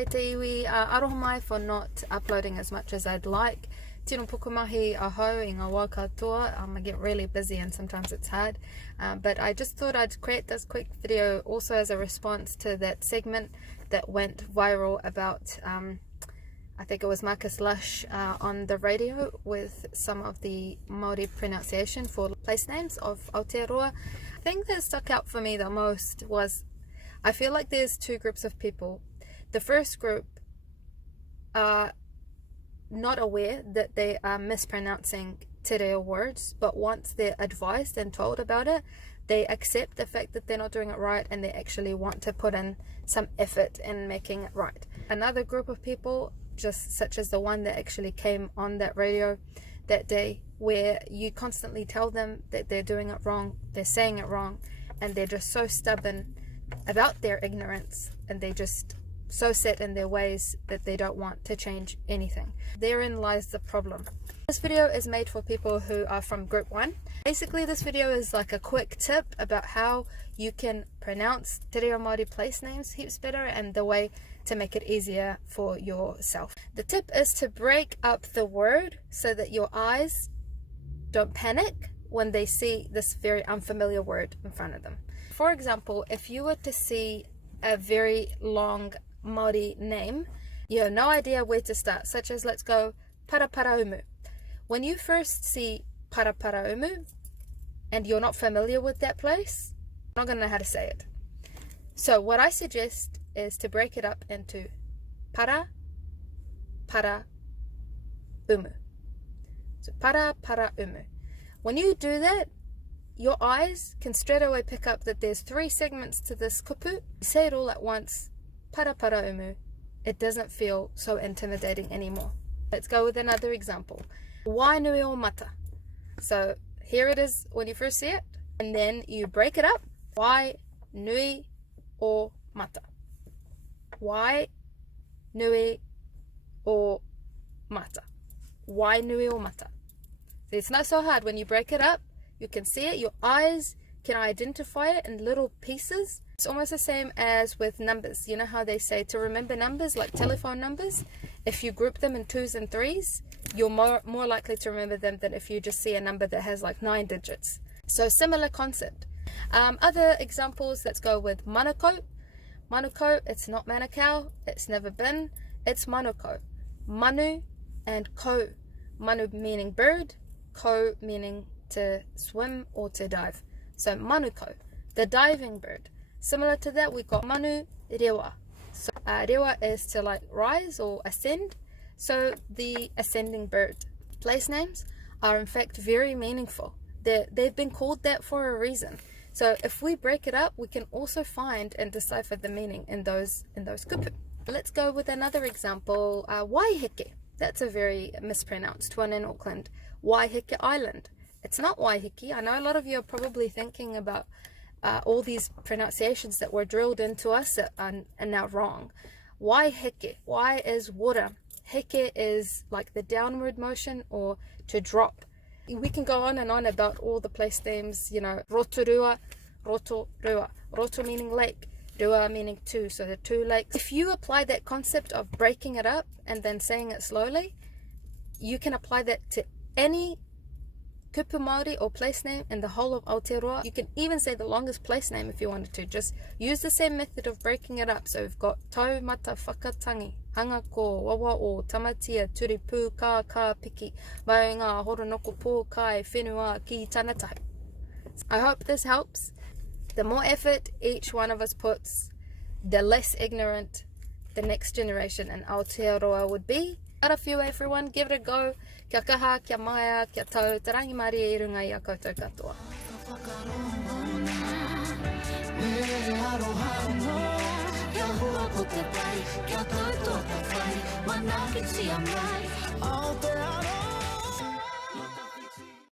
kai te iwi, aroha mai for not uploading as much as I'd like. Tino pukumahi aho i ngā wā katoa. I get really busy and sometimes it's hard. But I just thought I'd create this quick video also as a response to that segment that went viral about, I think it was Marcus Lush on the radio with some of the Māori pronunciation for place names of Aotearoa. The thing that stuck out for me the most was, I feel like there's two groups of people. The first group are not aware that they are mispronouncing te reo words, but once they're advised and told about it, they accept the fact that they're not doing it right and they actually want to put in some effort in making it right. Another group of people, just such as the one that actually came on that radio that day, where you constantly tell them that they're doing it wrong, they're saying it wrong, and they're just so stubborn about their ignorance, and they just so set in their ways that they don't want to change anything. Therein lies the problem. This video is made for people who are from group 1. Basically, this video is like a quick tip about how you can pronounce te reo Māori place names heaps better and the way to make it easier for yourself. The tip is to break up the word so that your eyes don't panic when they see this very unfamiliar word in front of them. For example, if you were to see a very long Māori name, you have no idea where to start, such as, let's go, Paraparaumu. When you first see Paraparaumu and you're not familiar with that place, you're not going to know how to say it. So what I suggest is to break it up into Paraumu. So Paraparaumu. When you do that, your eyes can straight away pick up that there's 3 segments to this kupu. You say it all at once, Paraparaumu. It doesn't feel so intimidating anymore. Let's go with another example. Wainui o mata. So here it is when you first see it, and then you break it up. Wainui o mata. Wainui o mata. Wainui o mata. So it's not so hard when you break it up. You can see it, your eyes can identify it in little pieces. It's almost the same as with numbers. You know how they say to remember numbers, like telephone numbers? If you group them in 2s and 3s, you're more likely to remember them than if you just see a number that has like 9 digits. So similar concept. Other examples, let's go with Manukau. Manukau, it's not Manukau, it's never been, it's Manukau. Manu and ko. Manu meaning bird, ko meaning to swim or to dive. So Manukau, the diving bird. Similar to that, we got Manu Rewa. So Rewa is to like rise or ascend. So the ascending bird. Place names are in fact very meaningful. They've been called that for a reason. So if we break it up, we can also find and decipher the meaning in those kupu. Let's go with another example. Waiheke. That's a very mispronounced one in Auckland. Waiheke Island. It's not Waiheke. I know a lot of you are probably thinking about all these pronunciations that were drilled into us that are now wrong. Waiheke. Wai is water. Heke is like the downward motion or to drop. We can go on and on about all the place names, you know, Rotorua, Rotorua. Roto meaning lake, Rua meaning 2, so the 2 lakes. If you apply that concept of breaking it up and then saying it slowly, you can apply that to any kupu Māori or place name in the whole of Aotearoa. You can even say the longest place name if you wanted to. Just use the same method of breaking it up. So we've got Taumata Whakatangi, Hanga ko, Wawa o, Tamatia, Turipu, Ka Piki, Mai ngā Horonoko pō kai, Whenua ki Tanatahi. I hope this helps. The more effort each one of us puts, the less ignorant the next generation in Aotearoa would be. Ara whiu everyone, give it a go. Kia kaha, kia maia, kia tau, te rangi Māori e runga i a koutou katoa. Aotearoa